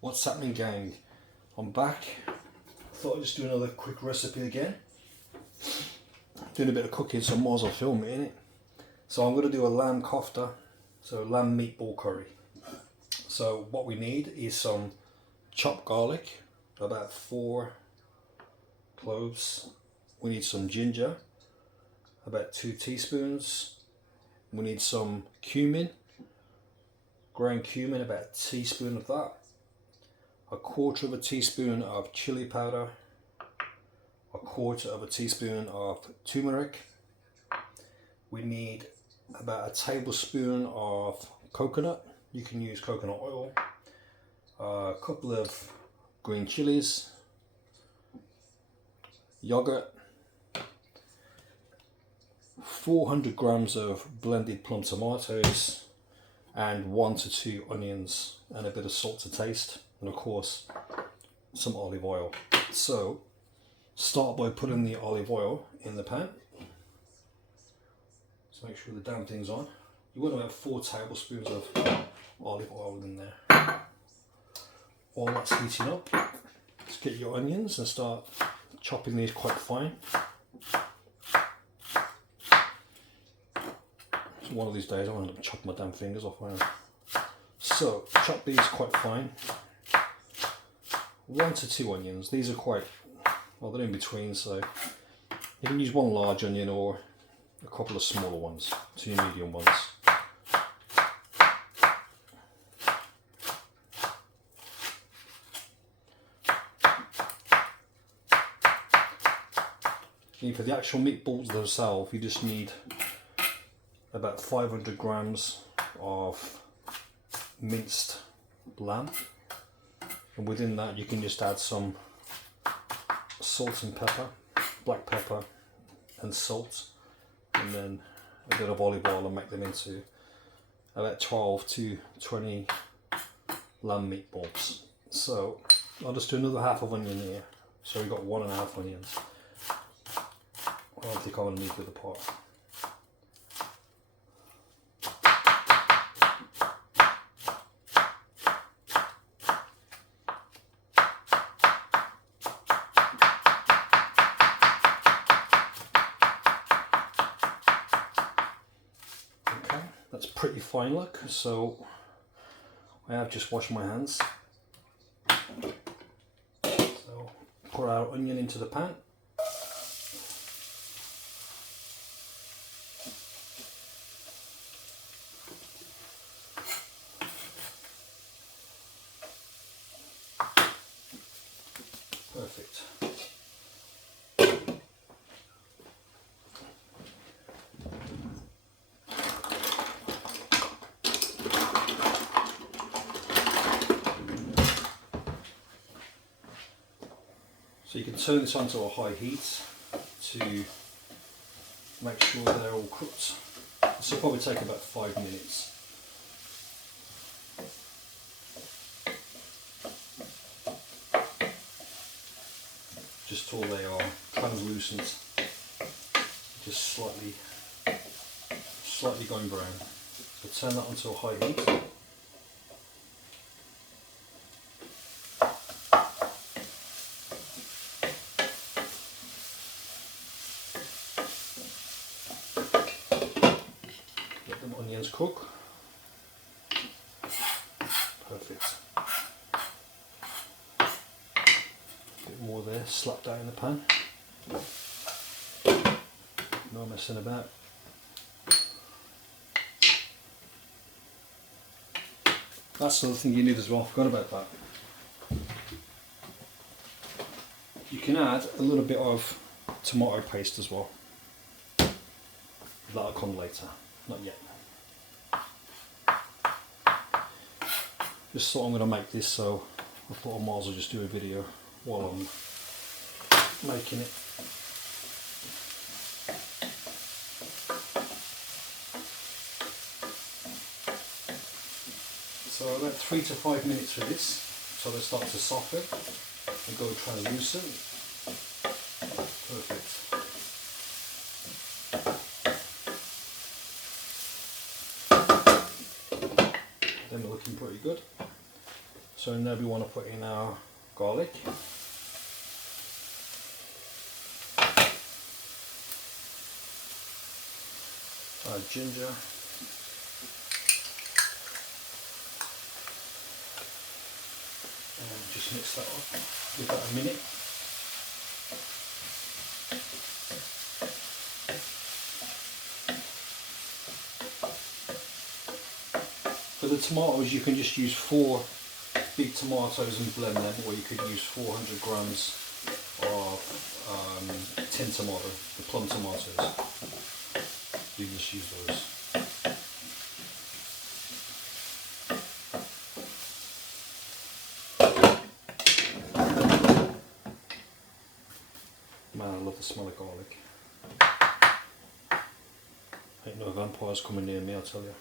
What's happening, gang? I'm back. Thought I'd just do another quick recipe again. Doing a bit of cooking, so I might as well film it, innit? So I'm going to do a lamb kofta, so lamb meatball curry. So what we need is some chopped garlic, about 4 cloves. We need some ginger, about 2 teaspoons. We need some cumin, ground cumin, about a teaspoon of that. 1/4 teaspoon of chili powder, 1/4 teaspoon of turmeric. We need about a tablespoon of coconut. You can use coconut oil. A couple of green chilies, yogurt, 400 grams of blended plum tomatoes, and 1 to 2 onions, and a bit of salt to taste, and of course some olive oil. So start by putting the olive oil in the pan. So make sure the damn thing's on. You want about 4 tablespoons of olive oil in there. While that's heating up, let's get your onions and start chopping these quite fine. So one of these days I'll end up chopping my damn fingers off. So chop these quite fine. 1 to 2 onions. These are quite, well, they're in between, so you can use 1 large onion or a couple of smaller ones, 2 medium ones. And for the actual meatballs themselves, you just need about 500 grams of minced lamb, and within that you can just add some salt and pepper, black pepper and salt, and then a bit of olive oil, and make them into about 12 to 20 lamb meatballs. So I'll just do another half of onion here, so we've got 1.5 onions. I don't think I'm going to need the other part. Okay, that's pretty fine look, so I have just washed my hands. So pour our onion into the pan. Perfect. So you can turn this onto a high heat to make sure they're all cooked. This will probably take about 5 minutes. Just till they are translucent, just slightly going brown. So turn that onto a high heat. Let them onions cook. Perfect. More there, slap that in the pan. No messing about. That's another thing you need as well, I forgot about that. You can add a little bit of tomato paste as well. That'll come later, not yet. Just thought I'm going to make this, so I thought I might as well just do a video while I'm making it. So about 3 to 5 minutes for this, so they start to soften and go translucent. Perfect. Then they're looking pretty good. So now we want to put in our garlic. Our ginger. And just mix that up. Give that a minute. For the tomatoes, you can just use 4 big tomatoes and blend them, or you could use 400 grams of tin tomato, the plum tomatoes. You just use those. Man, I love the smell of garlic. Ain't no vampires coming near me, I'll tell you.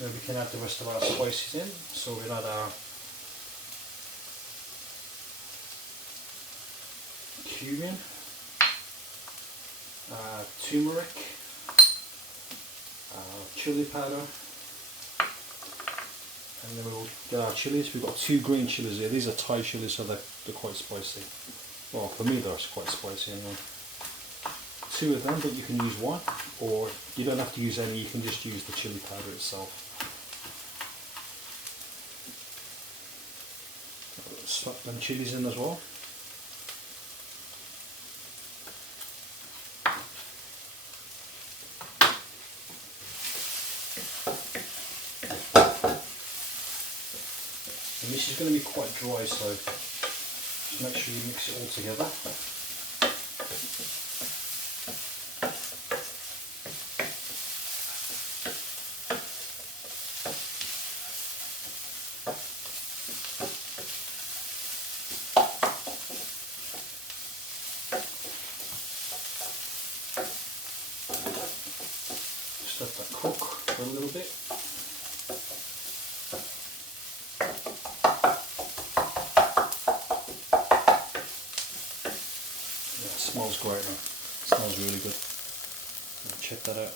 Now we can add the rest of our spices in. So we'll add our cumin, turmeric, chili powder, and then we'll get our chilies. We've got 2 green chilies here. These are Thai chilies, so they're quite spicy. Well, for me they're quite spicy anyway. 2 of them, but you can use 1, or you don't have to use any, you can just use the chili powder itself. Slap them chilies in as well. And this is going to be quite dry, so just make sure you mix it all together. Just let that cook for a little bit. Yeah, it smells great now. It smells really good. Check that out.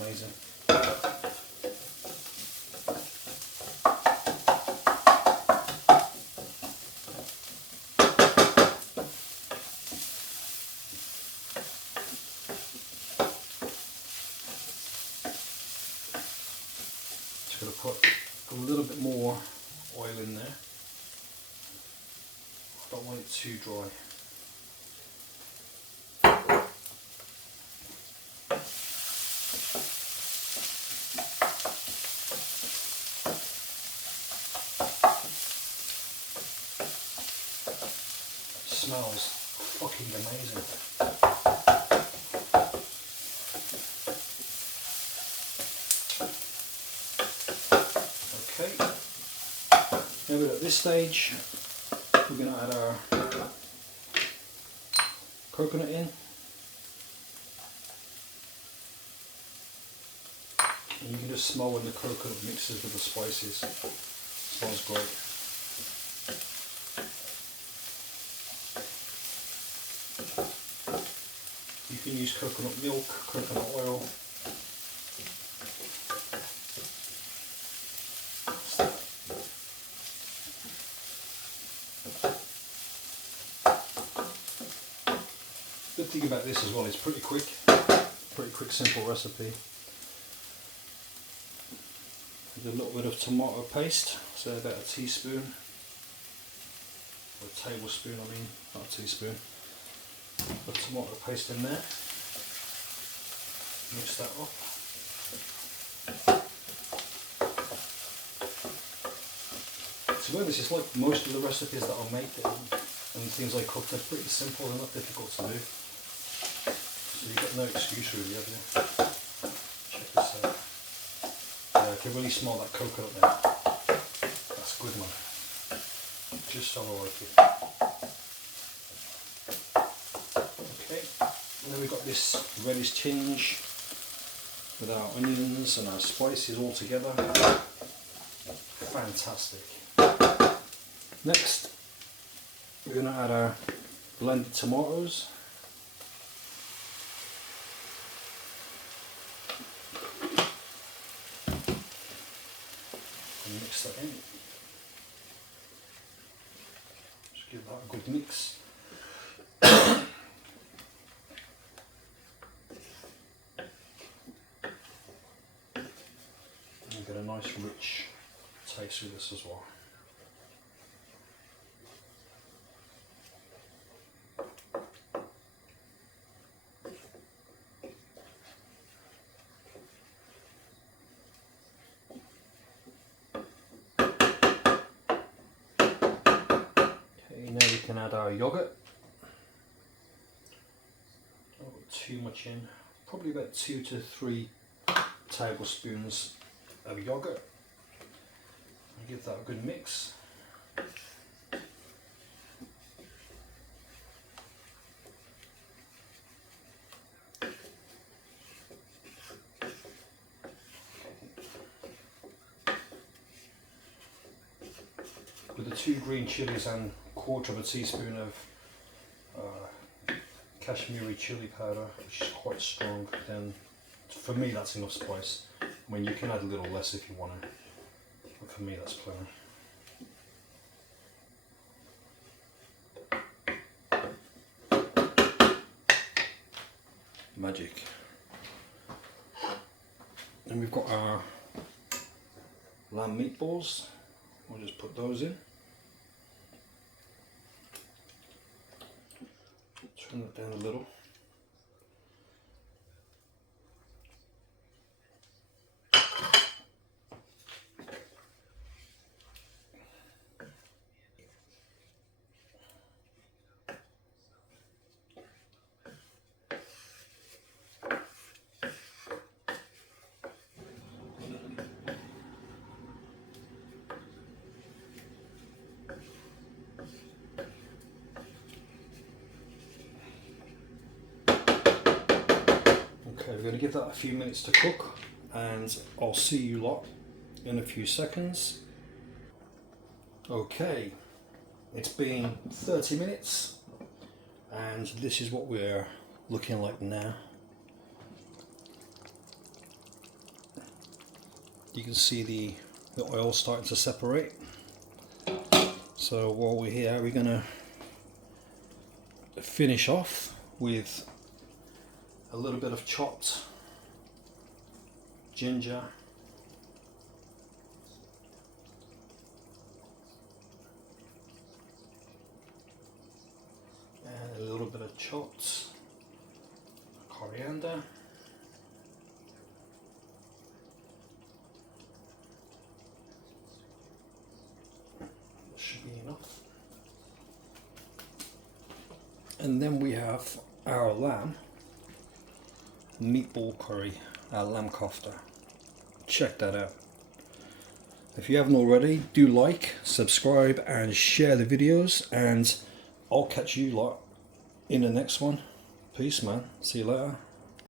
Amazing. Just going to put a little bit more oil in there. I don't want it too dry. Smells fucking amazing. Okay, now we're at this stage, we're going to add our coconut in. And you can just smell when the coconut mixes with the spices. Smells great. You can use coconut milk, coconut oil. The thing about this as well, it's pretty quick, simple recipe. With a little bit of tomato paste, so about a teaspoon, or a tablespoon, I mean, not a teaspoon. Put tomato paste in there, mix that up. To be honest, it's like most of the recipes that I make and things I cook, they're pretty simple, they're not difficult to do. So you've got no excuse really, have you? Check this out. Yeah, I can really smell that coconut now. That's good, man. Just how I like it. And then we've got this reddish tinge with our onions and our spices all together. Fantastic. Next, we're going to add our blended tomatoes. And mix that in. Just give that a good mix. And get a nice rich taste with this as well. Now we can add our yogurt. Don't put too much in, probably about 2 to 3 tablespoons of yogurt. And give that a good mix. With the 2 green chilies and 1/4 of a teaspoon of Kashmiri chili powder, which is quite strong, then for me that's enough spice. I mean, you can add a little less if you want to, but for me that's plenty. Magic. Then we've got our lamb meatballs. We'll just put those in. Turn it down a little. Okay, we're going to give that a few minutes to cook, and I'll see you lot in a few seconds. Okay, it's been 30 minutes and this is what we're looking like now. You can see the oil starting to separate. So while we're here, we're going to finish off with a little bit of chopped ginger, and a little bit of chopped coriander, that should be enough, and then we have our lamb meatball curry, our lamb kofta. Check that out. If you haven't already, do like, subscribe and share the videos, and I'll catch you lot in the next one. Peace man, see you later.